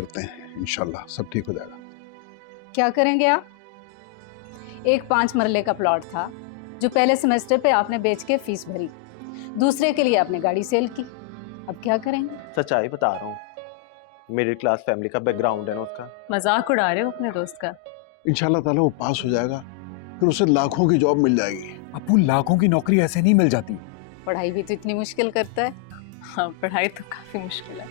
करते हैं, इंशाल्लाह सब ठीक हो जाएगा। क्या करेंगे आप? एक 5 मरले का प्लॉट था जो पहले सेमेस्टर पे आपने बेच के फीस भरी, दूसरे के लिए आपने गाड़ी सेल की, अब क्या करेंगे? सच्चाई बता रहा हूँ, मिडिल क्लास फैमिली का बैकग्राउंड है ना उसका। मजाक उड़ा रहे हो अपने दोस्त का? इंशाल्लाह ताला वो पास हो जाएगा, फिर उसे लाखों की जॉब मिल जाएगी। अप्पू, लाखों की नौकरी ऐसे नहीं मिल जाती। पढ़ाई भी तो इतनी मुश्किल करता है। हाँ, पढ़ाई तो काफी मुश्किल है।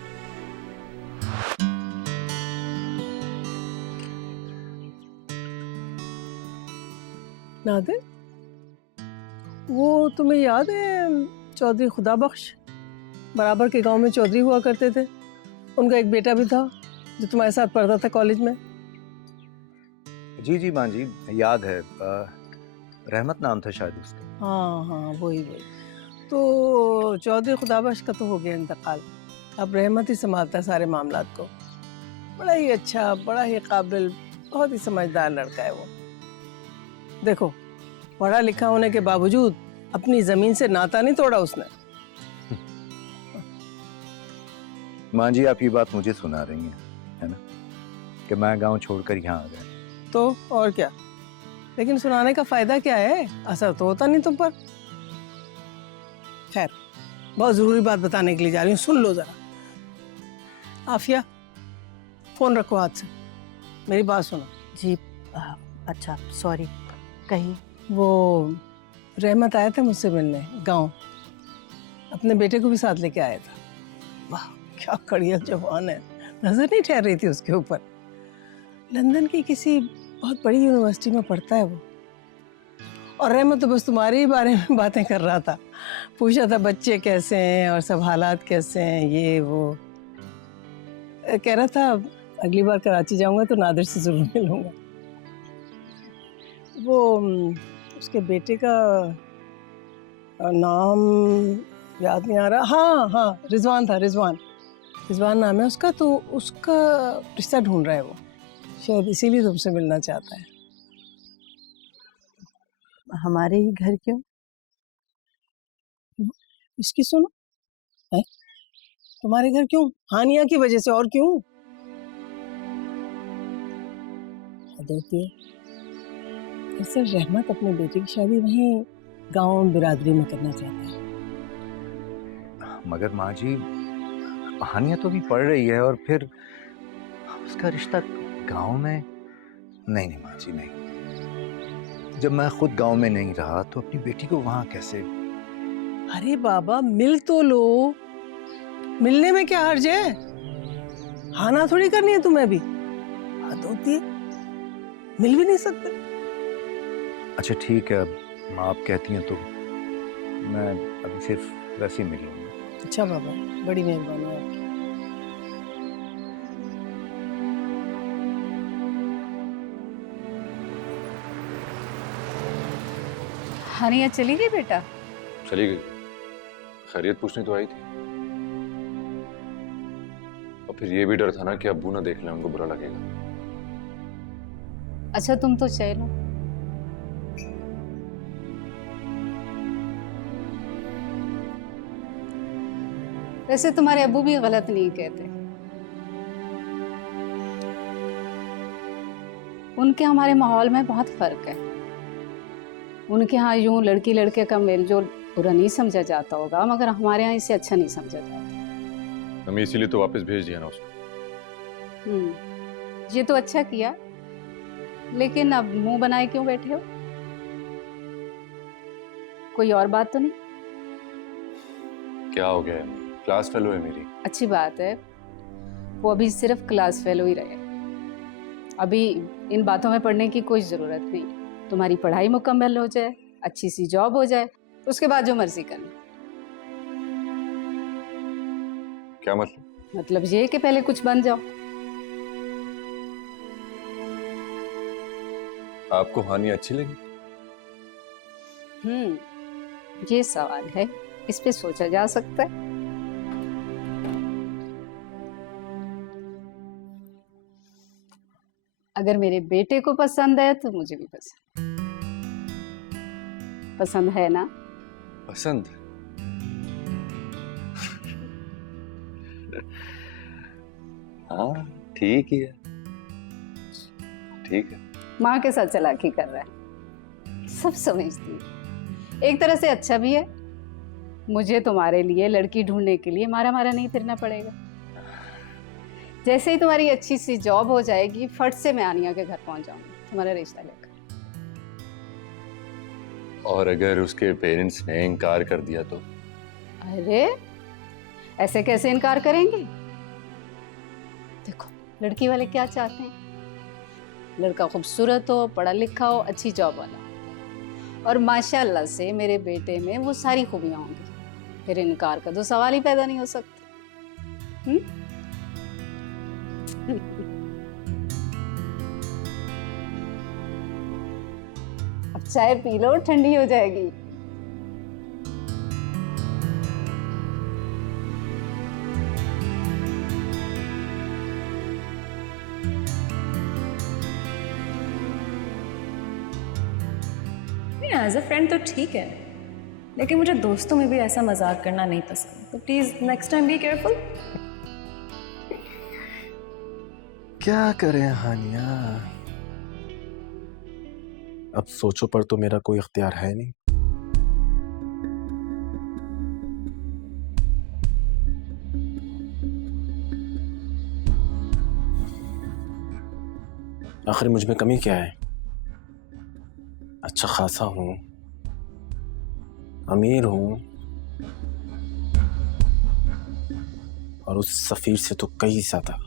नादिर, वो तुम्हें याद है चौधरी खुदाबख्श, बराबर के गांव में चौधरी हुआ करते थे, उनका एक बेटा भी था जो तुम्हारे साथ पढ़ता था कॉलेज में? जी जी माँ जी, याद है। रहमत नाम था शायद उसका। हाँ हाँ, वही वही। तो चौधरी खुदाबख्श का तो हो गया इंतकाल, अब रहमत ही संभालता है सारे मामलात को। बड़ा ही अच्छा, बड़ा ही काबिल, बहुत ही समझदार लड़का है वो। देखो, पढ़ा लिखा होने के बावजूद अपनी जमीन से नाता नहीं तोड़ा उसने। माँ जी, आप ये बात मुझे सुना रही हैं, है ना, कि मैं गांव छोड़कर यहाँ आ गया। तो और क्या, लेकिन सुनाने का फायदा क्या है, असर तो होता नहीं तुम पर। खैर, बहुत जरूरी बात बताने के लिए जा रही हूँ, सुन लो जरा। आफिया, फोन रखो हाथ से, मेरी बात सुनो। जी अच्छा, सॉरी। कहीं वो रहमत आया था मुझसे मिलने गांव, अपने बेटे को भी साथ लेके आया था। वाह, क्या कड़िया जवान है, नजर नहीं ठहर रही थी उसके ऊपर। लंदन की किसी बहुत बड़ी यूनिवर्सिटी में पढ़ता है वो। और रहमत तो बस तुम्हारे ही बारे में बातें कर रहा था, पूछा था बच्चे कैसे हैं और सब हालात कैसे हैं, ये वो। कह रहा था अगली बार कराची जाऊंगा तो नादिर से जरूर मिलूंगा। वो उसके बेटे का नाम याद नहीं आ रहा। हाँ हाँ, रिजवान था, रिजवान नाम है उसका। तो उसका रिश्ता ढूंढ रहा है वो, शायद इसीलिए तुमसे मिलना चाहता है। हमारे ही घर क्यों? इसकी सुनो है, तुम्हारे घर क्यों? हानिया की वजह से, और क्यों? दरअसल रहमत अपने बेटे की शादी वहीं गांव बिरादरी में करना चाहता है। मगर माँ जी, कहानियाँ तो भी पढ़ रही है, और फिर उसका रिश्ता गांव में? नहीं नहीं माँ जी, नहीं। जब मैं खुद गांव में नहीं रहा तो अपनी बेटी को वहां कैसे? अरे बाबा, मिल तो लो, मिलने में क्या हर्ज है? हाना थोड़ी करनी है तुम्हें, भी हद होती है, मिल भी नहीं सकते। अच्छा ठीक है, अब माँ आप कहती हैं तो मैं अभी सिर्फ वैसे ही मिल लूंगा। अच्छा बाबा, बड़ी मेहरबानी आपकी। हानिया चली गई बेटा? चली गई, खैरियत पूछने तो आई थी। और फिर ये भी डर था ना कि अब्बू ना देख लें, उनको बुरा लगेगा। अच्छा तुम तो चलो। वैसे तुम्हारे अब्बू भी गलत नहीं कहते, उनके हमारे माहौल में बहुत फर्क है। उनके यहाँ यूं लड़की लड़के का मेलजोल बुरा नहीं समझा जाता होगा, मगर हमारे यहाँ इसे अच्छा नहीं समझा जाता। हमें इसीलिए तो वापस भेज दिया ना उसको। ये तो अच्छा किया, लेकिन अब मुंह बनाए क्यों बैठे हो? कोई और बात तो नहीं? क्या हो गया है? क्लास फेलो है मेरी। अच्छी बात है, वो अभी सिर्फ क्लास फेलो ही रहे, अभी इन बातों में पढ़ने की कोई जरूरत नहीं। तुम्हारी पढ़ाई मुकम्मल हो जाए, अच्छी सी जॉब हो जाए, उसके बाद जो मर्जी करना। क्या मतलब? मतलब ये कि पहले कुछ बन जाओ। आपको हानि अच्छी लगी? ये सवाल है, इस पे सोचा जा सकता है। अगर मेरे बेटे को पसंद है तो मुझे भी पसंद है ना? पसंद? हाँ ठीक ही है, ठीक है। माँ के साथ चालाकी कर रहा है, सब समझती है। एक तरह से अच्छा भी है, मुझे तुम्हारे लिए लड़की ढूंढने के लिए मारा मारा नहीं फिरना पड़ेगा। जैसे ही तुम्हारी अच्छी सी जॉब हो जाएगी, फट से मैं आनिया के घर पहुंच जाऊंगी तुम्हारा रिश्ता लेकर। और अगर उसके पेरेंट्स ने इनकार कर दिया तो? अरे ऐसे कैसे इनकार करेंगे? देखो लड़की वाले क्या चाहते हैं, लड़का खूबसूरत हो, पढ़ा लिखा हो, अच्छी जॉब वाला हो, और माशाल्लाह से मेरे बेटे में वो सारी खूबियां होंगी, फिर इनकार का तो सवाल ही पैदा नहीं हो सकता। अब चाय पी लो, ठंडी हो जाएगी। एज अ फ्रेंड तो ठीक है, लेकिन मुझे दोस्तों में भी ऐसा मजाक करना नहीं पसंद, तो please next time be careful. क्या करें हानिया, अब सोचो पर तो मेरा कोई इख्तियार है नहीं। आखिर मुझ में कमी क्या है? अच्छा खासा हूं, अमीर हूं, और उस सफीर से तो कई ज्यादा।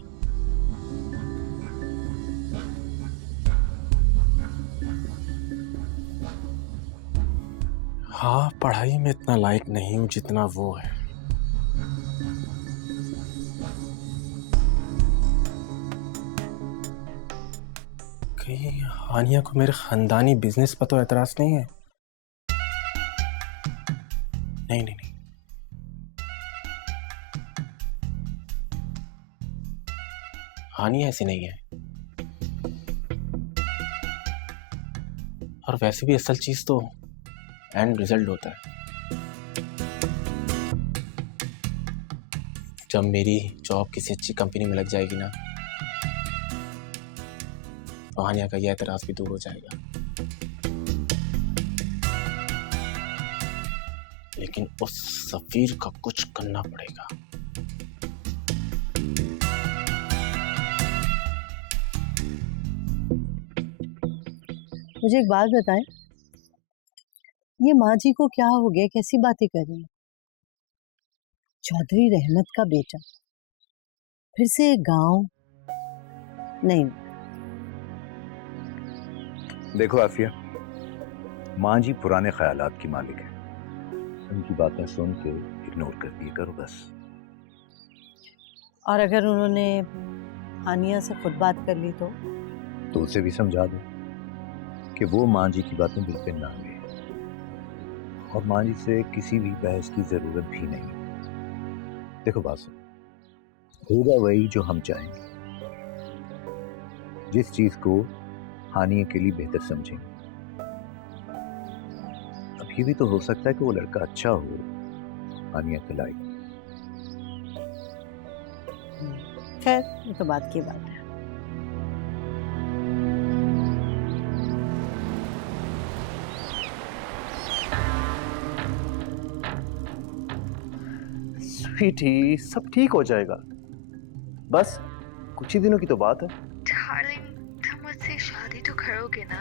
हाँ, पढ़ाई में इतना लायक नहीं हूं जितना वो है। कहीं हानिया को मेरे खानदानी बिजनेस पर तो एतराज नहीं है? नहीं नहीं नहीं, हानिया ऐसी नहीं है। और वैसे भी असल चीज तो एंड रिजल्ट होता है। जब मेरी जॉब किसी अच्छी कंपनी में लग जाएगी ना, तो हानिया का यह एतराज भी दूर हो जाएगा। लेकिन उस सफीर का कुछ करना पड़ेगा। मुझे एक बात बताएं, ये माँ जी को क्या हो गया, कैसी बातें कर रही है? चौधरी रहमत का बेटा फिर से गांव? नहीं। देखो आफिया, माँ जी पुराने ख्यालात की मालिक है, उनकी बातें सुन के इग्नोर कर दिया करो बस। और अगर उन्होंने हानिया से खुद बात कर ली तो उसे भी समझा दो कि वो माँ जी की बातें दिल पे ना ले, और माँ जी से किसी भी बहस की जरूरत भी नहीं। देखो बात सुनो, होगा वही जो हम चाहेंगे, जिस चीज को हानिया के लिए बेहतर समझेंगे। अब ये भी तो हो सकता है कि वो लड़का अच्छा हो हानिया के लायक। खैर, ये तो बात की बात है। स्वीटी, सब ठीक हो जाएगा, बस कुछ ही दिनों की तो बात है। डार्लिंग, तुम मुझसे शादी तो करोगे ना?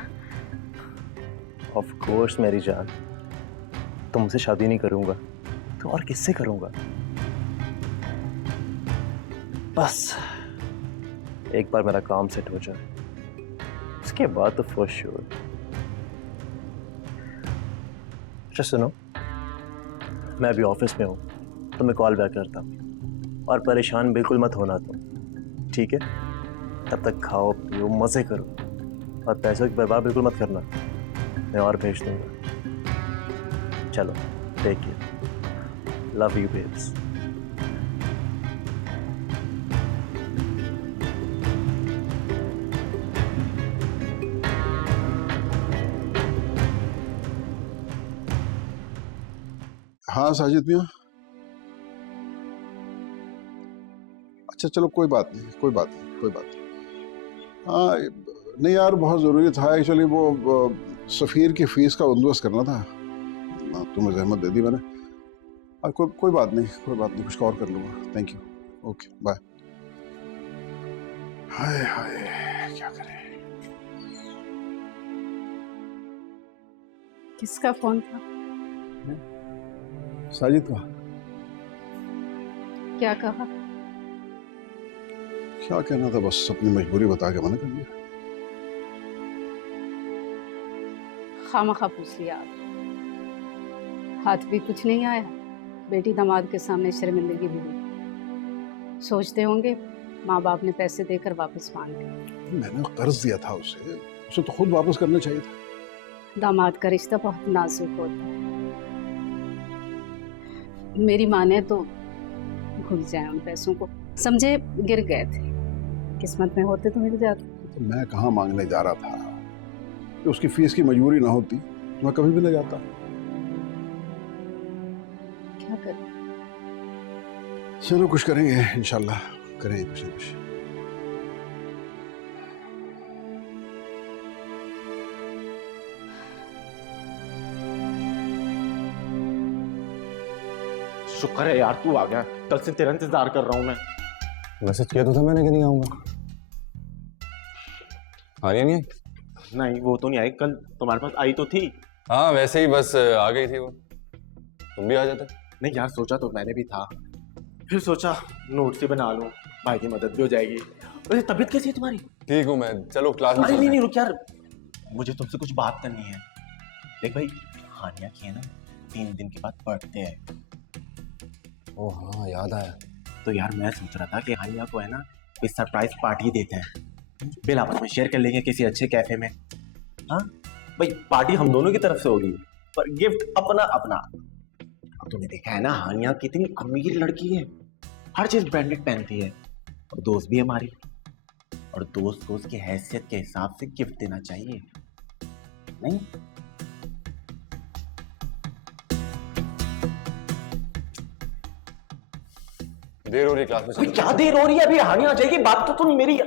ऑफ कोर्स मेरी जान, तुमसे शादी नहीं करूंगा तो और किससे करूंगा? बस एक बार मेरा काम सेट हो जाए, उसके बाद तो फॉर श्योर। अच्छा सुनो, मैं अभी ऑफिस में हूँ, तुम्हें कॉल बैक करता हूँ, और परेशान बिल्कुल मत होना तुम, ठीक है? तब तक खाओ पियो मज़े करो, और पैसों की बर्बाद बिल्कुल मत करना, मैं और भेज दूंगा। चलो, take care, love you babes. हाँ साजिद मियाँ, अच्छा चलो कोई बात नहीं, कोई बात नहीं, कोई बात नहीं। हाँ नहीं यार, बहुत ज़रूरी था एक्चुअली, वो सफ़ीर की फ़ीस का बंदोबस्त करना था। तुम्हें जहमत दे दी मैंने। कोई बात नहीं, कोई बात नहीं, कुछ और कर लूँगा। Thank you, okay bye. Hi hi क्या करें। किसका फोन था? साजिद का। क्या कहा? क्या कहना था, बस अपनी मजबूरी बता के मना कर दिया। खामखा पूछ लिया आप, हाथ भी कुछ नहीं आया, बेटी दामाद के सामने शर्मिंदगी भी हुई। सोचते होंगे माँ बाप ने पैसे देकर वापस मांग लिए। मैंने कर्ज दिया था उसे तो खुद वापस करना चाहिए था। दामाद का रिश्ता बहुत नाजुक होता है। मेरी माँ ने तो भूल जाए उन पैसों को, समझे गिर गए थे, किस्मत में होते तो मिल जाते। तो मैं कहाँ मांगने जा रहा था, कि उसकी फीस की मजबूरी ना होती तो मैं कभी भी ना जाता। क्या करें? चलो कुछ करेंगे इंशाल्लाह, करेंगे कुछ ना कुछ। शुक्र है यार तू आ गया, कल से तेरा इंतजार कर रहा हूँ मैं। मैसेज किया तो था मैंने कि नहीं आऊंगा। हानिया नहीं आई? नहीं वो तो नहीं आई, कल तुम्हारे पास आई तो थी। हाँ वैसे ही बस आ गई थी वो, तुम भी आ जाते। नहीं यार सोचा तो मैंने भी था, फिर सोचा नोट से बना लूं, भाई की मदद भी हो जाएगी। वैसे तबीयत कैसी है तुम्हारी? ठीक हूँ मैं, चलो क्लास में। अरे नहीं रुक यार, मुझे तुमसे कुछ बात करनी है। देख भाई, हानिया की है ना 3 दिन के बाद बर्थडे है। ओह हाँ याद आया। तो यार मैं सोच रहा था कि हानिया को है ना कोई सरप्राइज पार्टी देते हैं, बिल आपस में शेयर कर लेंगे किसी अच्छे कैफे में। हाँ भाई, पार्टी हम दोनों की तरफ से होगी, पर गिफ्ट अपना अपना। अब तूने देखा है ना हानिया कितनी अमीर लड़की है, हर चीज ब्रांडेड पहनती है, और दोस्त भी हमारी, और दोस्त को उसकी हैसियत के हिसाब से गिफ्ट देना चाहिए नहीं? देर हो रही है क्लास में। भाई क्या देर हो रही है, अभी हानिया आ जाएगी, बात तो तुम मेरी।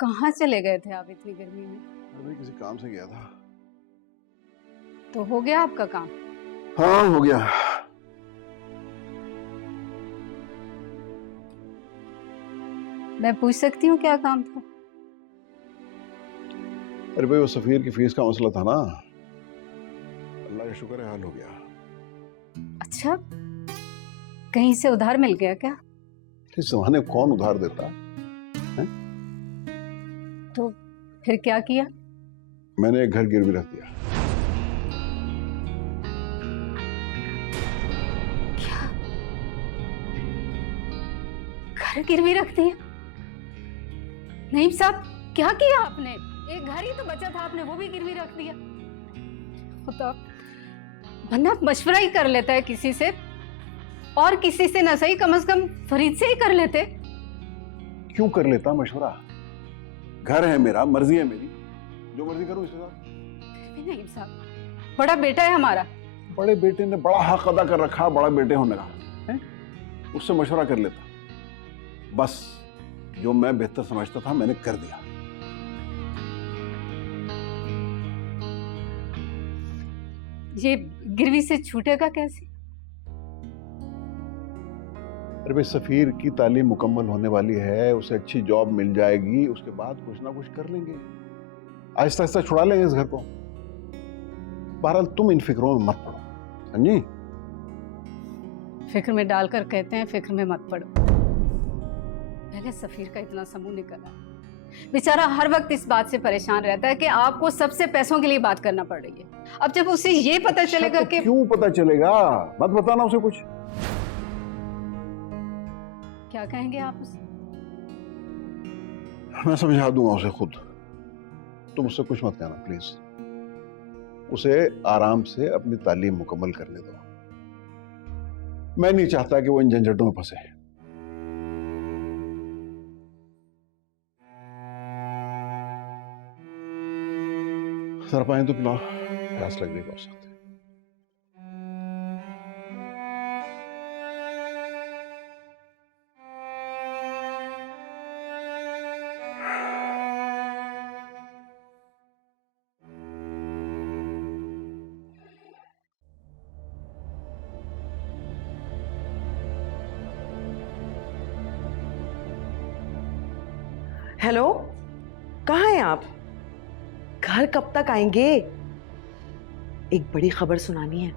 कहाँ चले गए थे आप इतनी गर्मी में? अरे किसी काम से गया था। तो हो गया आपका काम? हाँ हो गया। मैं पूछ सकती हूँ क्या काम था? अरे भाई वो सफीर की फीस का मसला था ना, अल्लाह का शुक्र है हाल हो गया। अच्छा, कहीं से उधार मिल गया क्या? इस जमाने में कौन उधार देता है? तो फिर क्या किया? मैंने एक घर गिरवी रख दिया। क्या? घर गिरवी रख दिया? नहीं साहब, क्या किया आपने? एक घर ही तो बचा था, आपने वो भी गिरवी रख दिया। खुदा, वरना मशवरा ही कर लेता है किसी से, और किसी से न सही कम से कम फरीद से ही कर लेते। क्यों कर लेता मशवरा? घर है मेरा, मर्जी है मेरी, जो मर्जी करूं इसके साथ। नहीं साहब, बड़ा बेटा है हमारा। बड़े बेटे ने बड़ा हक अदा कर रखा बड़ा बेटे होने का, उससे मशवरा कर लेता। बस जो मैं बेहतर समझता था मैंने कर दिया। ये गिरवी से छूटेगा कैसे? अरे भाई सफीर की तालीम मुकम्मल होने वाली है, उसे अच्छी जॉब मिल जाएगी, उसके बाद कुछ ना कुछ कर लेंगे, आहिस्ता आहिस्ता छुड़ा लेंगे इस घर को। बहरहाल तुम इन फिक्रों में मत पड़ो, समझी? फिक्र में डालकर कहते हैं फिक्र में मत पड़ो। पहले सफीर का इतना समूह निकला, बेचारा हर वक्त इस बात से परेशान रहता है कि आपको सबसे पैसों के लिए बात करना पड़ रही है। अब जब उसे ये पता चलेगा कि क्यों पता चलेगा, मत बताना उसे कुछ। क्या कहेंगे आप उसे? मैं समझा दूंगा उसे खुद, तुम उससे कुछ मत कहना प्लीज। उसे आराम से अपनी तालीम मुकम्मल करने दो। मैं नहीं चाहता कि वो इन झंझटों में फंसे। सर पाए तो पिलाओ, प्यास लग रही बहुत। हेलो, कहाँ हैं आप? घर कब तक आएंगे? एक बड़ी खबर सुनानी है।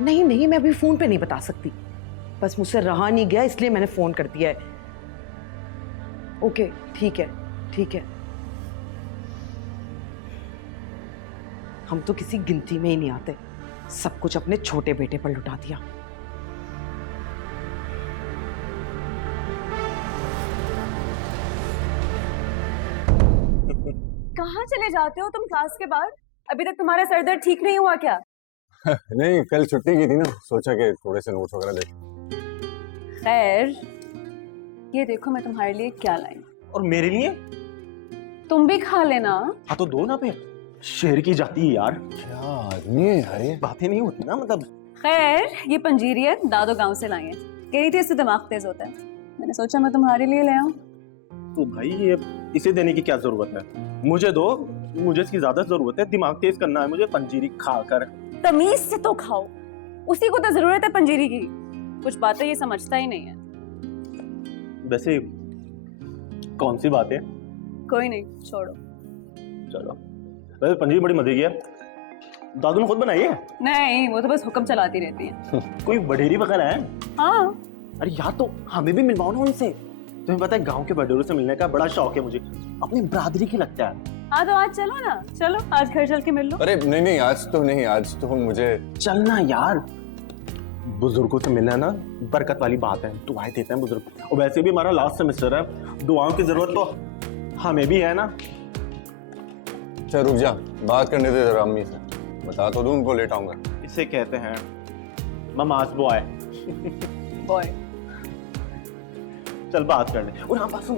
नहीं नहीं, मैं अभी फोन पे नहीं बता सकती, बस मुझसे रहा नहीं गया इसलिए मैंने फोन कर दिया है। ओके, ठीक है ठीक है। हम तो किसी गिनती में ही नहीं आते, सब कुछ अपने छोटे बेटे पर लुटा दिया। कहाँ चले जाते हो तुम क्लास के बाद? अभी तक तुम्हारा सर दर्द ठीक नहीं हुआ क्या? नहीं, कल छुट्टी की थी ना, सोचा कि थोड़े से नोट्स वगैरह देख। खैर, ये देखो मैं तुम्हारे लिए क्या लाई। और मेरे लिए? तुम भी खा लेना। हाँ तो दो ना फिर। शेर की जाती है यार। क्या आदमी है यार ये। बातें नहीं होती ना मतलब। खैर, ये पंजीरी है, दादो गांव से लाई है। कह रही थी इससे दिमाग तेज होता है, मैंने सोचा मैं तुम्हारे लिए ले आऊं। तो भाई ये इसे देने की क्या जरूरत है? मुझे दो, मुझे इसकी ज्यादा जरूरत है। दिमाग तेज करना है मुझे पंजीरी खाकर। तमीज से तो खाओ, उसी को तो जरूरत है पंजीरी की। कुछ बातें ये समझता ही नहीं है। वैसे कौन सी बात है? कोई नहीं, छोड़ो। चलो, वैसे पंजीरी बड़ी मजे की है। दादू ने खुद बनाई है? नहीं, वो तो बस हुक्म चलाती रहती है। कोई वडेरी वगैरह है? हाँ। अरे यार तो हमें भी मिलवाओ ना उनसे। तुम्हें पता है गांव के वडेरों से मिलने का बड़ा शौक है मुझे, अपनी बरादरी की लगता है। हाँ तो आज चलो ना, चलो आज घर चल के मिल लो। अरे नहीं नहीं, आज तो नहीं, आज तो मुझे चलना यार। बुजुर्गों से मिलना ना बरकत वाली बात है, दुआएं देते हैं बुजुर्ग। और वैसे भी हमारा लास्ट सेमेस्टर है, दुआओं की जरूरत तो हमें भी है ना। अच्छा रुक जा, बात करने दे जरा अम्मी से, बता तो दूं उनको, लेट आऊंगा। इसे कहते हैं ममाज बॉय। बॉय। चल बात कर ले। और हाँ बात सुन,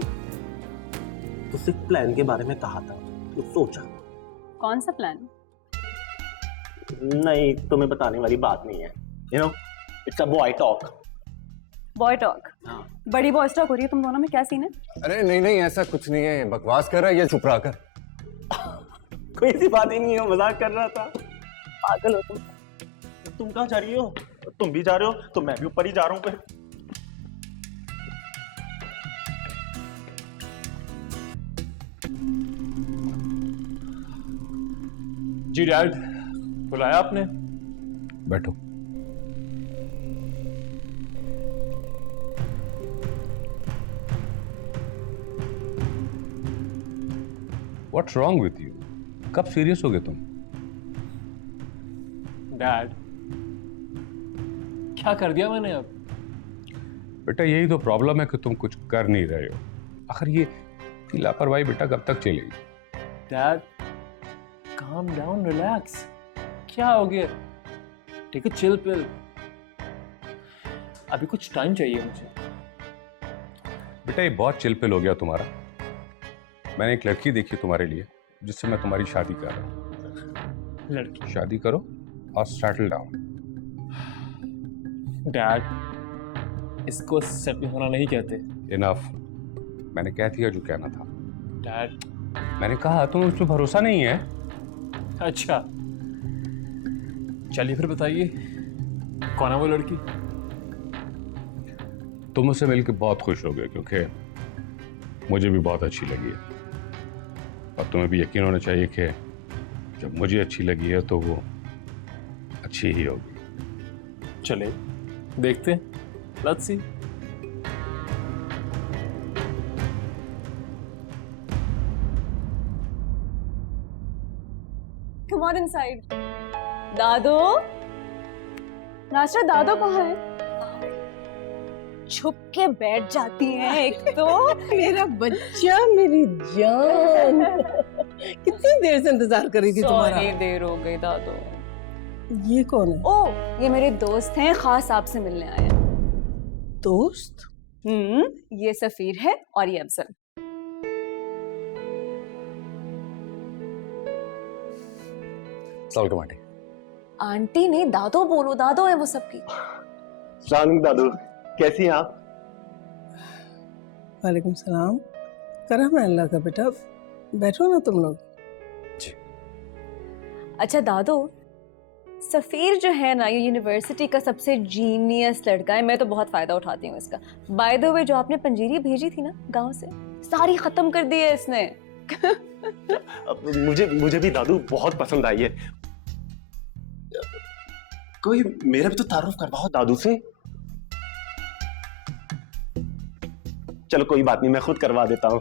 उससे प्लान के बारे में कहा था, तो सोचा। कौन सा प्लान? नहीं, तुम्हें बताने वाली बात नहीं है। You know, it's a boy talk. Boy talk? बड़ी बॉय टॉक हो रही है तुम दोनों में, क्या सीन है? अरे नहीं नहीं, ऐसा कुछ नहीं है, बकवास कर रहा है ये, चुप रहा कर। कोई ऐसी बात ही नहीं है, मजाक कर रहा था। पागल हो तुम। तुम कहाँ जा रही हो? तुम भी जा रहे हो तो मैं भी ऊपर ही जा रहा हूँ फिर। जी डैड, बुलाया आपने? बैठो। What's wrong with you? कब सीरियस हो गए तुम? डैड, क्या कर दिया मैंने अब? बेटा यही तो प्रॉब्लम है कि तुम कुछ कर नहीं रहे हो। आखिर ये लापरवाही बेटा कब तक चलेगी? Dad, calm down, relax. क्या हो गया? Take a chill pill. अभी कुछ टाइम चाहिए मुझे। बेटा ये बहुत चिल पिल हो गया तुम्हारा। मैंने एक लड़की देखी तुम्हारे लिए, जिससे मैं तुम्हारी शादी कर रहा हूँ। लड़की? शादी करो और सेटल डाउन। डैड, इसको सेटल होना नहीं कहते। इनफ, मैंने कह दिया जो कहना था। डैड, मैंने कहा तुम्हें उस पर भरोसा नहीं है। अच्छा, चलिए फिर बताइए, कौन है वो लड़की? तुम उससे मिलकर बहुत खुश हो गए, क्योंकि मुझे भी बहुत अच्छी लगी है। और तुम्हें भी यकीन होना चाहिए कि जब मुझे अच्छी लगी है तो वो अच्छी ही होगी। चले देखते हैं, let's see. Come on inside. दादो, नाशरा दादो कहाँ है? छुप के बैठ जाती हैं एक तो। मेरा बच्चा, मेरी जान, कितनी देर से इंतजार कर रही थी तुम्हारा। Sorry, देर हो गई दादो। ये कौन है? ओ, ये मेरे दोस्त हैं, खास आपसे मिलने आए हैं। दोस्त? ये सफीर है और ये अफजल। सलाम आंटी। आंटी नहीं, दादो बोलो, दादो है वो सबकी। सलाम दादू, कैसी हैं आप? वालेकुम सलाम। करम है अल्लाह का बेटा, बैठो ना तुम लोग। अच्छा दादो, सफीर जो है ना, ये यूनिवर्सिटी का सबसे जीनियस लड़का है। मैं तो बहुत फायदा उठाती हूँ इसका। बाय द वे, जो आपने पंजीरी भेजी थी ना गांव से, सारी खत्म कर दी है इसने। मुझे भी दादू बहुत पसंद आई है। कोई मेरा भी तो तारुफ करवाओ दादू से। चलो कोई बात नहीं, मैं खुद करवा देता हूँ।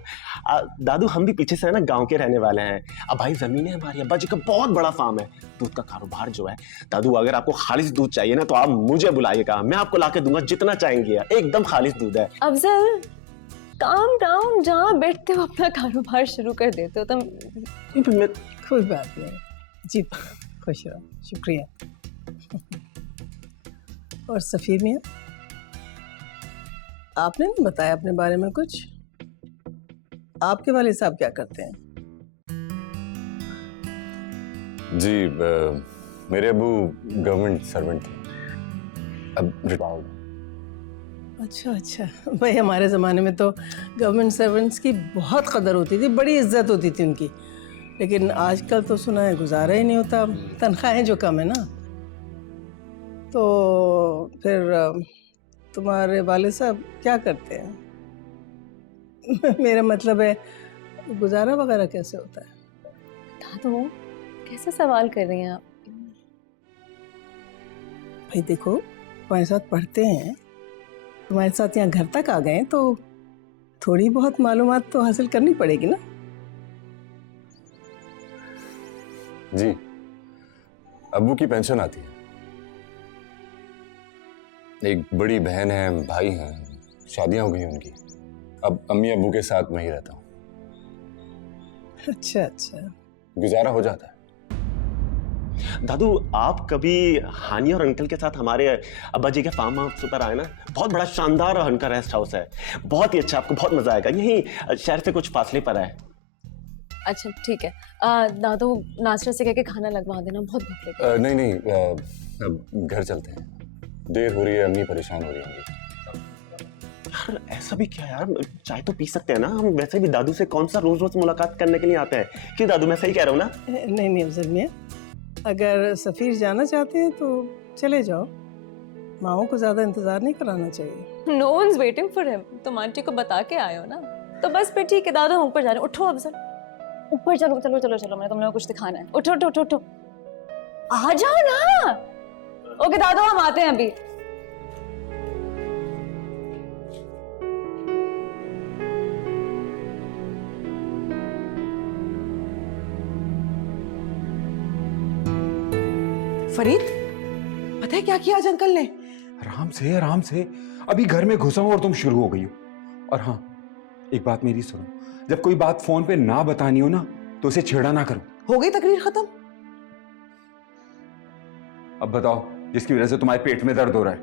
दादू हम भी पीछे से है ना गांव के रहने वाले हैं। अब भाई जमीन है हमारी, अब्बा जी का बहुत बड़ा फार्म है, दूध का कारोबार जो है। दादू अगर आपको खालिश दूध चाहिए ना तो आप मुझे बुलाइएगा, मैं आपको लाके दूंगा जितना चाहेंगे, एकदम खालिश दूध है। अफजल काम डाउन, जहाँ बैठते हो अपना कारोबार शुरू कर देते हो तुम। कोई बात नहीं जी, खुश रहो, शुक्रिया। और सफीर मियाँ, आपने नहीं बताया अपने बारे में कुछ। आपके वाले साहब क्या करते हैं? जी मेरे अबू गवर्नमेंट सर्वेंट थे, अब रिटायर्ड। अच्छा अच्छा, भाई हमारे ज़माने में तो गवर्नमेंट सर्वेंट्स की बहुत कदर होती थी, बड़ी इज्जत होती थी उनकी। लेकिन आजकल तो सुना है गुजारा ही नहीं होता, तनख्वाहें जो कम है ना। तो फिर तुम्हारे वाले साहब क्या करते हैं? मेरा मतलब है गुजारा वगैरह कैसे होता है? दादू कैसे सवाल कर रही हैं आप? भाई देखो, तुम्हारे साथ पढ़ते हैं, तुम्हारे साथ यहाँ घर तक आ गए तो थोड़ी बहुत मालूमात तो हासिल करनी पड़ेगी ना। जी अब्बू की पेंशन आती है, एक बड़ी बहन है, भाई हैं, शादियां हो गई उनकी। अब अम्मी अब्बू के साथ मैं ही रहता हूँ। अच्छा अच्छा, गुजारा हो जाता है। दादू आप कभी हानिया और अंकल के साथ हमारे अब्बा जी के फार्म हाउस पर आए ना, बहुत बड़ा शानदार उनका रेस्ट हाउस है, बहुत ही अच्छा, आपको बहुत मजा आएगा। यही शहर से कुछ फासले पर है। अच्छा ठीक है, दादू नाश्ता से कह के खाना लगवा देना, बहुत भूख लगी है। नहीं नहीं, अब घर चलते हैं, देर हो रही है, अम्मी परेशान हो रही होंगी। यार ऐसा भी क्या यार, चाय तो पी सकते हैं ना हम। वैसे भी दादू से कौन सा रोज रोज मुलाकात करने के लिए आते हैं। क्यों दादू, मैं सही कह रहा हूँ ना? नहीं नहीं अफजल मियाँ, अगर सफ़ीर जाना चाहते हैं तो चले जाओ, माओ को ज़्यादा इंतज़ार नहीं कराना चाहिए। No one's waiting for him। तुम आंटी को बता के आए हो ना, तो बस फिर ठीक है। दादू हम ऊपर जा रहे हैं, उठो अफजल, ऊपर चलो चलो चलो चलो, मैंने तुम लोगों को कुछ दिखाना है। उठो उठो उठो उठो, आ जाओ ना। ओके दादू हम आते हैं अभी। फरीद, पता है क्या किया आज अंकल ने? आराम से अभी घर में घुसा हूं और तुम शुरू हो गई हो। और हाँ, एक बात मेरी सुनो, जब कोई बात फोन पे ना बतानी हो ना तो उसे छेड़ा ना करो। हो गई तकरीर खत्म? अब बताओ, जिसकी वजह से तुम्हारे पेट में दर्द हो रहा है।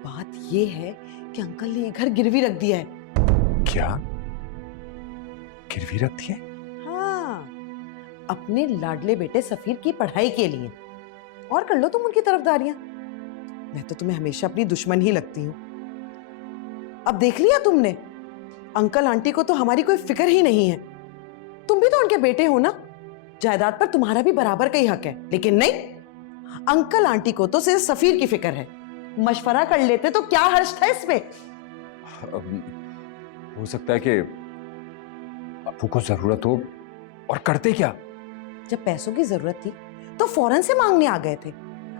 बात ये है कि अंकल ने ये घर गिरवी रख दिया है। क्या गिरवी रख दिया? हाँ, अपने लाडले बेटे सफीर की पढ़ाई के लिए। और कर लो तुम उनकी तरफदारियां, मैं तो तुम्हें हमेशा अपनी दुश्मन ही लगती हूँ। अब देख लिया तुमने, अंकल आंटी को तो हमारी कोई फिक्र ही नहीं है। तुम भी तो उनके बेटे हो ना, जायदाद पर तुम्हारा भी बराबर का ही हक है। लेकिन नहीं, अंकल आंटी को तो सिर्फ सफीर की फिक्र है। मशवरा कर लेते तो क्या हर्ज था इसमें? हो सकता है कि अप्पू को जरूरत हो, और करते क्या? जब पैसों की जरूरत थी तो फौरन से मांगने आ गए थे।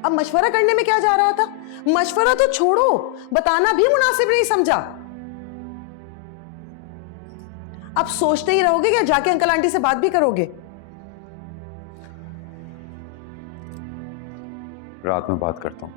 अब मशवरा करने में क्या जा रहा था? मशवरा तो छोड़ो, बताना भी मुनासिब नहीं समझा। अब सोचते ही रहोगे या जाके अंकल आंटी से बात भी करोगे? रात में बात करता हूं।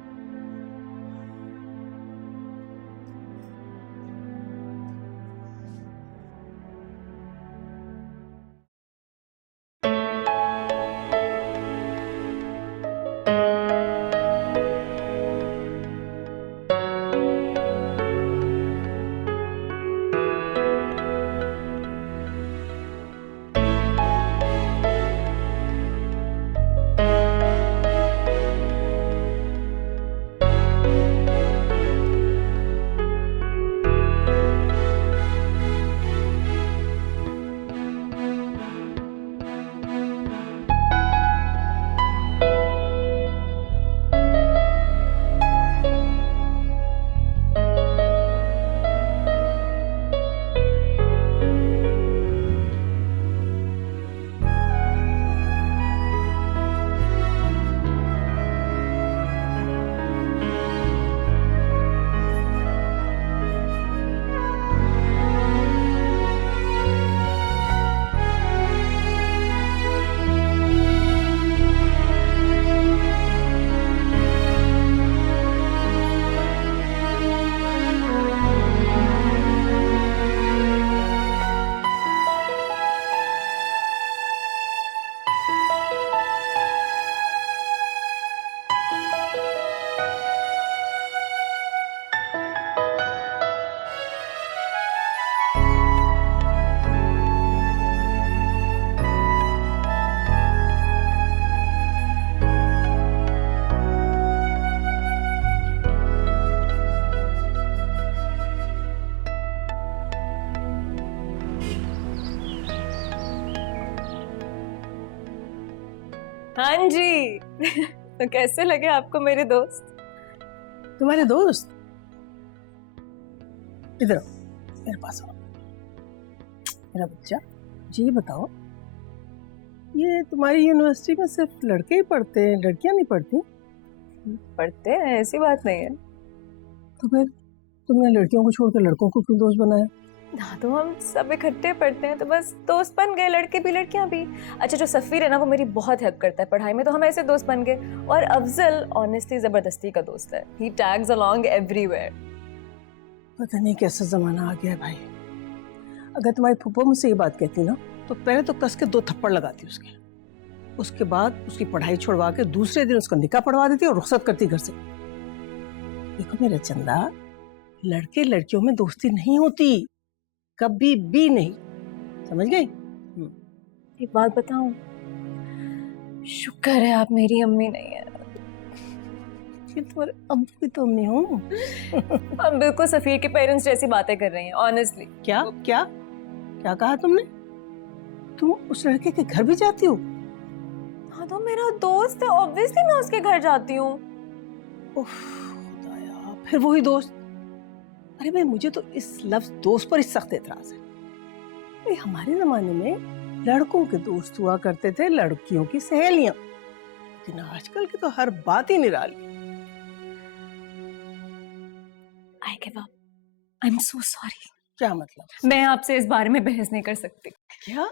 हाँ जी। तो कैसे लगे आपको मेरे दोस्त? तुम्हारे दोस्त? इधर आओ, मेरे पास आओ। मेरा बच्चा, जी ये बताओ, ये तुम्हारी यूनिवर्सिटी में सिर्फ लड़के ही पढ़ते हैं, लड़कियां नहीं पढ़ती? पढ़ते हैं, ऐसी बात नहीं है। तो फिर तुमने लड़कियों को छोड़कर लड़कों को क्यों दोस्त बनाया? हाँ, तो हम सब इकट्ठे पढ़ते हैं तो बस दोस्त बन गए, लड़के भी लड़कियां भी। अच्छा, जो सफ़ीर है ना, वो मेरी बहुत हेल्प करता है पढ़ाई में, तो हम ऐसे दोस्त बन गए। और अफजल ऑनेस्टली ज़बरदस्ती का दोस्त है। ही टैग्स अलोंग एवरीवेयर। पता नहीं कैसा जमाना आ गया है भाई। अगर तुम्हारी फूफो मुझसे ये बात कहती ना, तो पहले तो कस के 2 थप्पड़ लगाती उसके, उसके बाद उसकी पढ़ाई छुड़वा के दूसरे दिन उसका निकाह पढ़वा देती और रुखसत करती घर से। देखो मेरा चंदा, लड़के लड़कियों में दोस्ती नहीं होती, कभी भी नहीं, समझ गई? एक बात बताऊं, शुक्र है आप मेरी अम्मी नहीं है। ये तुम्हारे अब्बू की तो अम्मी हो। हम बिल्कुल सफ़ीर के पेरेंट्स जैसी बातें कर रही हैं, ऑनेस्टली। क्या क्या क्या कहा तुमने? तुम उस लड़के के घर भी जाती हो? हाँ, तो मेरा दोस्त है, ऑब्वियसली मैं उसके घर जाती हूँ। खुदाया, फिर वही दोस्त। अरे भाई, मुझे तो इस लफ्ज दोस्त पर ही सख्त एतराज है। भाई, हमारे जमाने में लड़कों के दोस्त हुआ करते थे, लड़कियों की सहेलियां, लेकिन आजकल की तो हर बात ही निराली। I give up. I'm so sorry. क्या मतलब? मैं आपसे इस बारे में बहस नहीं कर सकती। क्या?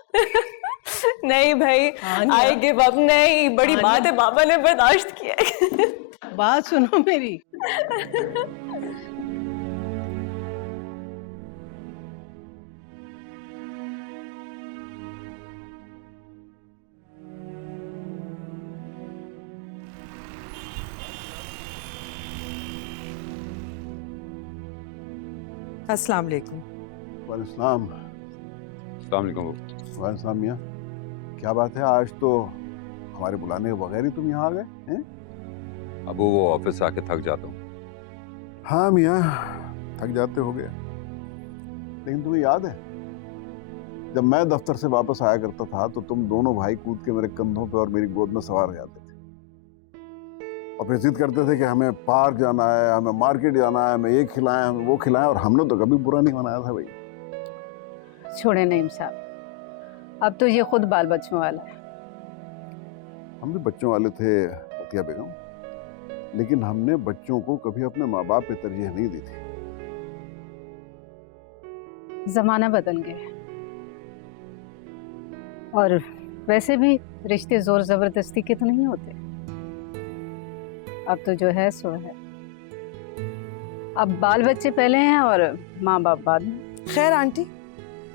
नहीं भाई, I give up। नहीं, बड़ी बात है, बाबा ने बर्दाश्त किया है। बात सुनो मेरी। अस्सलाम वालेकुम। वालेकुम वालेकुम मियाँ, क्या बात है, आज तो हमारे बुलाने के बगैर ही तुम यहाँ आ गए हैं? अब वो ऑफिस आके थक जाता हूँ। हाँ मियाँ, थक जाते हो गए, लेकिन तुम्हें याद है जब मैं दफ्तर से वापस आया करता था तो तुम दोनों भाई कूद के मेरे कंधों पे और मेरी गोद में सवार हो जाते थे और फिर जिद करते थे कि हमें पार्क जाना है, हमें मार्केट जाना है, हमें ये खिलाएं, हमें वो खिलाएं, और हमने तो कभी बुरा नहीं मनाया था भाई। छोड़े नईम साहब, अब तो ये खुद बाल बच्चों वाला है। हम भी बच्चों वाले थे अतिया बेगम, लेकिन हमने बच्चों को कभी अपने माँ बाप पे तरजीह नहीं दी थी। जमाना बदल गया, और वैसे भी रिश्ते जोर जबरदस्ती के तो नहीं होते। अब तो जो है सो है, अब बाल बच्चे पहले हैं और माँ बाप बाद में। खैर आंटी,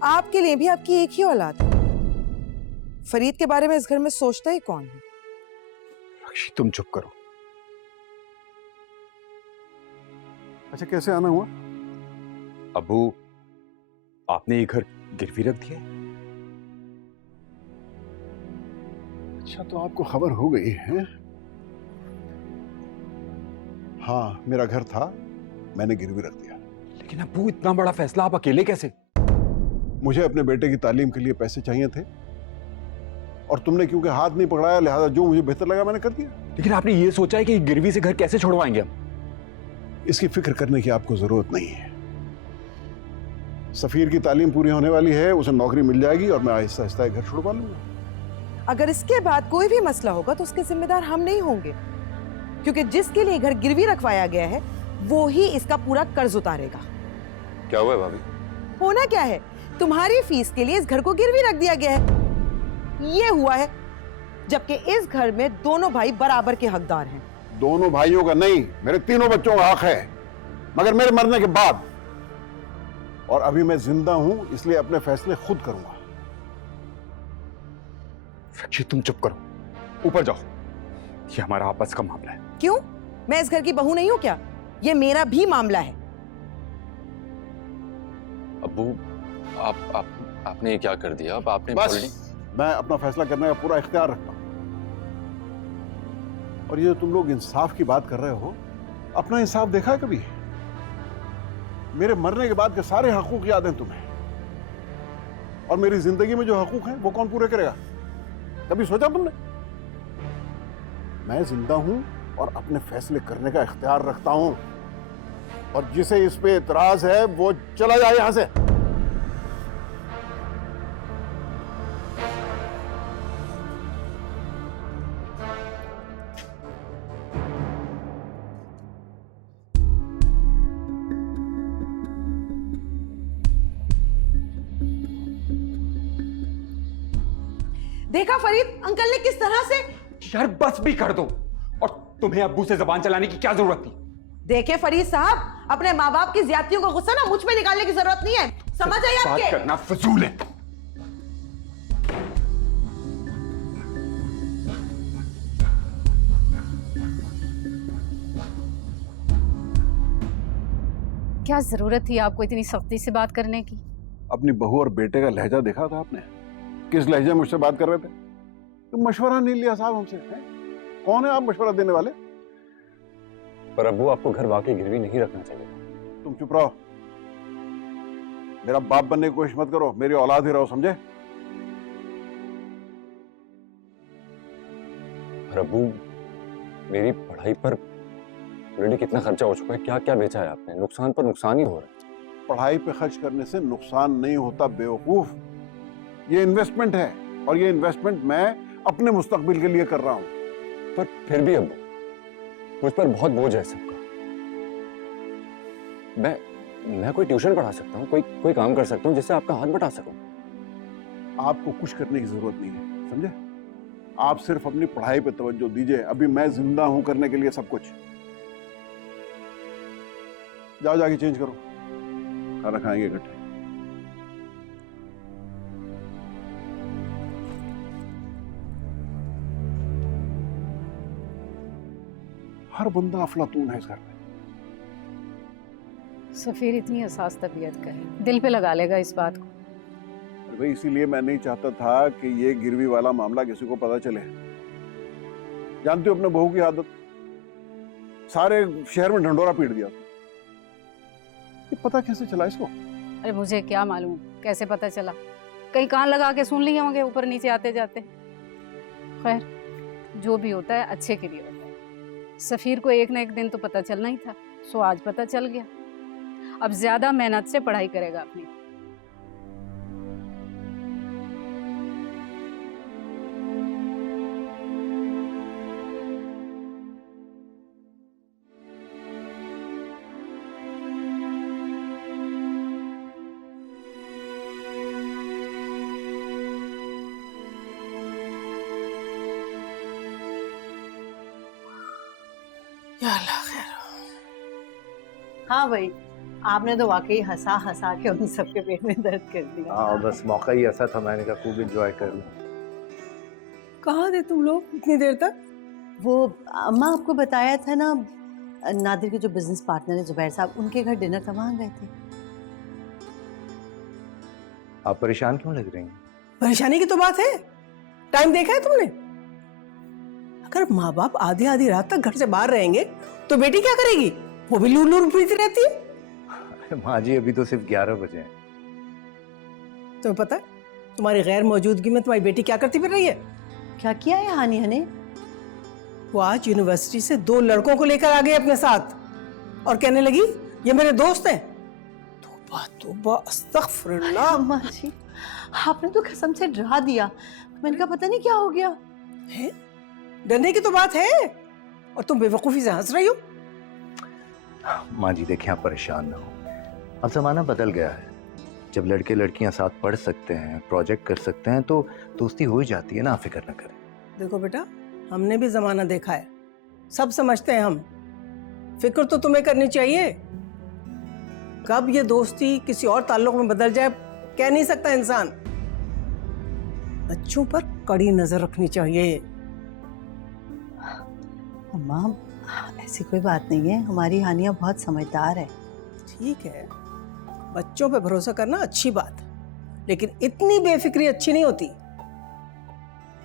आपके लिए भी आपकी एक ही औलाद है। फरीद के बारे में इस घर में सोचता ही कौन है? रक्षी, तुम चुप करो। अच्छा, कैसे आना हुआ? अबू, आपने ये घर गिरवी रख दिया? अच्छा, तो आपको खबर हो गई है? हाँ, मेरा घर था, मैंने गिरवी रख दिया। लेकिन अबू, इतना बड़ा फैसला आप अकेले कैसे? मुझे अपने बेटे की तालीम के लिए पैसे चाहिए थे और तुमने क्योंकि हाथ नहीं पकड़ाया, लिहाजा जो मुझे बेहतर लगा मैंने कर दिया। लेकिन आपने ये सोचा है कि गिरवी से घर कैसे छुड़वाएंगे हम? इसकी फिक्र करने की आपको जरूरत नहीं है। सफीर की तालीम पूरी होने वाली है, उसे नौकरी मिल जाएगी और मैं आहिस्ता आहिस्ता घर छुड़वा लूंगा। अगर इसके बाद कोई भी मसला होगा तो उसके जिम्मेदार हम नहीं होंगे, क्योंकि जिसके लिए घर गिरवी रखवाया गया है वो ही इसका पूरा कर्ज उतारेगा। क्या हुआ है भाभी? होना क्या है, तुम्हारी फीस के लिए इस घर को गिरवी रख दिया गया है। ये हुआ है, जबकि इस घर में दोनों भाई बराबर के हकदार हैं। दोनों भाइयों का नहीं, मेरे तीनों बच्चों का हक है, मगर मेरे मरने के बाद। और अभी मैं जिंदा हूं, इसलिए अपने फैसले खुद करूंगा। रक्षी, तुम चुप करो, ऊपर जाओ, ये हमारा आपस का मामला है। क्यों? मैं इस घर की बहू नहीं हूं क्या? ये मेरा भी मामला है। अब्बू, आपने ये क्या कर दिया? अब आपने बस, मैं अपना फैसला करने का पूरा इख्तियार रखता हूं। और ये तुम लोग इंसाफ की बात कर रहे हो, अपना इंसाफ देखा है कभी? मेरे मरने के बाद के सारे हकूक याद हैं तुम्हें, और मेरी जिंदगी में जो हकूक हैं वो कौन पूरे करेगा? कभी सोचा तुमने? मैं जिंदा हूं और अपने फैसले करने का इख्तियार रखता हूं, और जिसे इस पे इतराज है वो चला जाए यहां से। देखा फरीद, अंकल ने किस तरह से। यार बस भी कर दो, और तुम्हें अब्बू से जबान चलाने की क्या जरूरत थी? देखे फरीद साहब, अपने माँ बाप की ज्यादतियों का गुस्सा ना मुझ पे निकालने की जरूरत नहीं है, समझ आई बात आपके? करना फजूल है। क्या जरूरत थी आपको इतनी सख्ती से बात करने की? अपनी बहू और बेटे का लहजा देखा था आपने? किस लहजे में मुझसे बात कर रहे थे? तुम मशवरा नहीं लिया साहब हमसे? कौन है आप मशवरा देने वाले? पर अब्बू, आपको घर वाकई गिरवी नहीं रखना चाहिए। तुम चुप रहो, मेरा बाप बनने की कोशिश मत करो, मेरी औलाद ही रहो, समझे? पर अब्बू, मेरी पढ़ाई पर ऑलरेडी कितना खर्चा हो चुका है, क्या क्या बेचा है आपने? नुकसान पर नुकसान ही हो रहा है। पढ़ाई पे खर्च करने से नुकसान नहीं होता बेवकूफ, ये इन्वेस्टमेंट है, और ये इन्वेस्टमेंट मैं अपने मुस्तकबिल के लिए कर रहा हूं। पर फिर भी अब्बू, मुझ पर बहुत बोझ है सबका। मैं कोई ट्यूशन पढ़ा सकता हूँ, कोई काम कर सकता हूँ जिससे आपका हाथ बटा सकूं। आपको कुछ करने की जरूरत नहीं है, समझे? आप सिर्फ अपनी पढ़ाई पे तवज्जो दीजिए, अभी मैं जिंदा हूं करने के लिए सब कुछ। जाओ जाके चेंज करो, खाना खाएंगे इकट्ठे। हर बंदा अफलातून है इस घर में। सफीर इतनी हसास तबीयत का है, दिल पे लगा लेगा इस बात को। अरे भाई, इसीलिए मैं नहीं चाहता था कि ये गिरवी वाला मामला किसी को पता चले। जानते हो अपने बहू की आदत, सारे शहर में ढंडोरा पीट दिया। ये पता कैसे चला इसको? अरे मुझे क्या मालूम कैसे पता चला, कहीं कान लगा के सुन लिए होंगे ऊपर नीचे आते जाते। खैर, जो भी होता है अच्छे के लिए होता है। सफीर को एक ना एक दिन तो पता चलना ही था, सो आज पता चल गया। अब ज्यादा मेहनत से पढ़ाई करेगा अपनी। हाँ भाई, आपने तो वाकई हंसा हंसा के उन सबके पेट में दर्द कर दिया। हाँ, बस मौका ही ऐसा था, मैंने कहा खूब एंजॉय कर लूं। कहाँ थे तुम लोग इतनी देर तक? वो अम्मा आपको बताया था ना, नादिर के जो बिजनेस पार्टनर है जुबैर साहब, उनके घर डिनर था, वहां गए थे। आप परेशान क्यों लग रही हैं? परेशानी की तो बात है, टाइम देखा है तुमने? अगर माँ बाप आधी आधी रात तक घर से बाहर रहेंगे तो बेटी क्या करेगी? वो भी लूर लूर पीती रहती है। माँ जी, अभी तो सिर्फ 11 बजे हैं। तुम्हें पता है तुम्हारी गैर मौजूदगी में तुम्हारी बेटी क्या करती फिर रही है? क्या किया है हानिया ने? वो आज यूनिवर्सिटी से 2 लड़कों को लेकर आ गई अपने साथ, और कहने लगी ये मेरे दोस्त हैं। तौबा तौबा, अस्तगफिरुल्लाह। अम्मा जी, आपने तो कसम से डरा दिया। मैंने कहा पता नहीं क्या हो गया है। डरने की तो बात है, और तुम बेवकूफी से हंस रही हो। माँ जी देखिए, आप परेशान ना हो, अब जमाना बदल गया है। जब लड़के लड़कियां साथ पढ़ सकते हैं, प्रोजेक्ट कर सकते हैं, तो दोस्ती हो ही जाती है ना, फिक्र ना करें। देखो बेटा, हमने भी जमाना देखा है, सब समझते हैं हम। फिक्र तो तुम्हें करनी चाहिए। कब ये दोस्ती किसी और ताल्लुक में बदल जाए कह नहीं सकता इंसान। बच्चों पर कड़ी नजर रखनी चाहिए। अम्मा, ऐसी कोई बात नहीं है, हमारी हानिया बहुत समझदार है। ठीक है, बच्चों पे भरोसा करना अच्छी बात, लेकिन इतनी बेफिक्री अच्छी नहीं होती।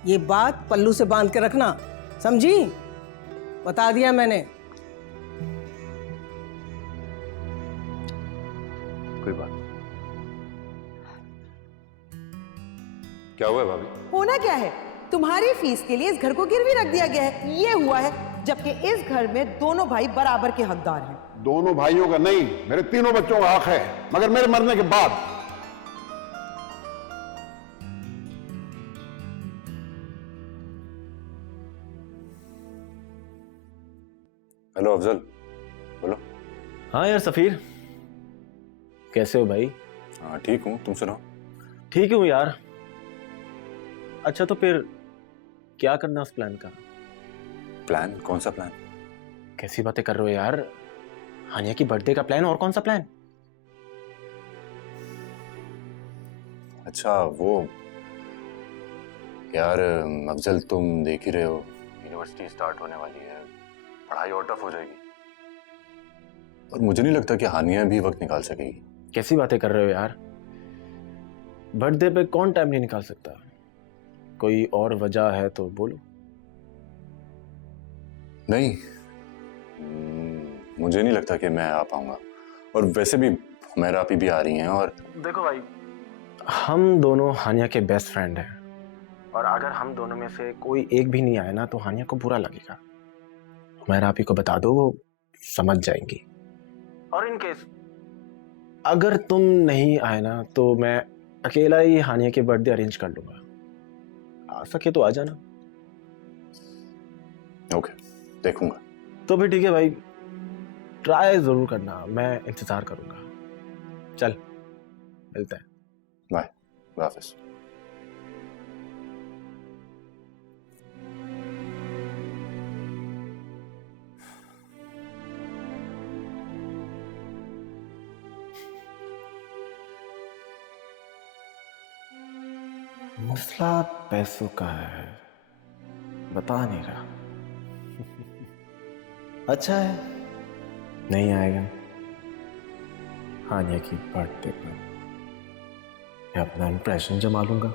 ये बात पल्लू से बांध के रखना, समझी? बता दिया मैंने। कोई बात नहीं। क्या हुआ है भाभी? होना क्या है? तुम्हारी फीस के लिए इस घर को गिरवी रख दिया गया है, ये हुआ है। जबकि इस घर में दोनों भाई बराबर के हकदार हैं। दोनों भाइयों का नहीं, मेरे तीनों बच्चों का हक है, मगर मेरे मरने के बाद। हेलो अफजल, बोलो। हाँ यार सफीर, कैसे हो भाई? हाँ ठीक हूँ, तुम सुनाओ। ठीक हूँ यार। अच्छा तो फिर क्या करना उस प्लान का? प्लान? कौन सा प्लान? कैसी बातें कर रहे हो यार? हानिया की बर्थडे का प्लान, और कौन सा प्लान? अच्छा वो यार अफजल, तुम देख ही रहे हो, यूनिवर्सिटी स्टार्ट होने वाली है, पढ़ाई और टफ हो जाएगी, और मुझे नहीं लगता कि हानिया भी वक्त निकाल सकेगी। कैसी बातें कर रहे हो यार? बर्थडे पे कौन टाइम नहीं निकाल सकता? कोई और वजह है तो बोलो। नहीं, मुझे नहीं लगता कि मैं आ पाऊंगा, और वैसे भी मेरा भी आ रही हैं। और देखो भाई, हम दोनों हानिया के बेस्ट फ्रेंड हैं, और अगर हम दोनों में से कोई एक भी नहीं आया ना तो हानिया को बुरा लगेगा। मेरा आप ही को बता दो, वो समझ जाएंगी। और इन केस अगर तुम नहीं आए ना तो मैं अकेला ही हानिया के बर्थडे अरेंज कर लूंगा। आ सके तो आ जाना। ओके, देखूंगा। तो फिर ठीक है भाई, ट्राई जरूर करना, मैं इंतजार करूंगा। चल मिलते हैं। बाय, हाफिज। मसला पैसों का है, बता नहीं रहा। अच्छा है नहीं आएगा। हानिया की बर्थडे पर मैं अपना इंप्रेशन जमा लूंगा।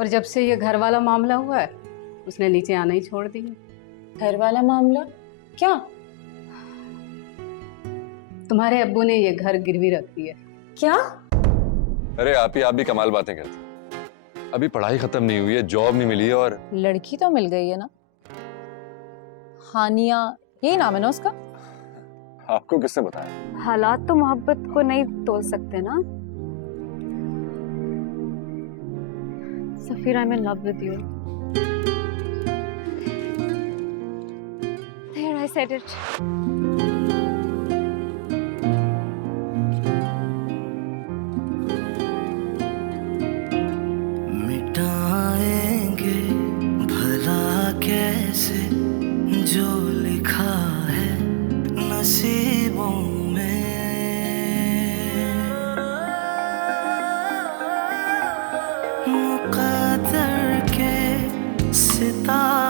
और जब से ये घर वाला मामला हुआ है, उसने नीचे आना ही छोड़ दिया। घर वाला मामला क्या? तुम्हारे अब्बू ने ये घर गिरवी रख दिया। क्या? अरे आप ही कमाल बातें करते हैं। अभी पढ़ाई खत्म नहीं हुई है, जॉब नहीं मिली है, और लड़की तो मिल गई है ना, हानिया यही नाम है ना उसका? आपको किसने बताया? हालात तो मोहब्बत को नहीं तोड़ सकते ना। Safeer, I am in love with you. There, I said it. मिटाएंगे भला कैसे जो लिखा है नसीबों में। मुक़द्दर के सितारे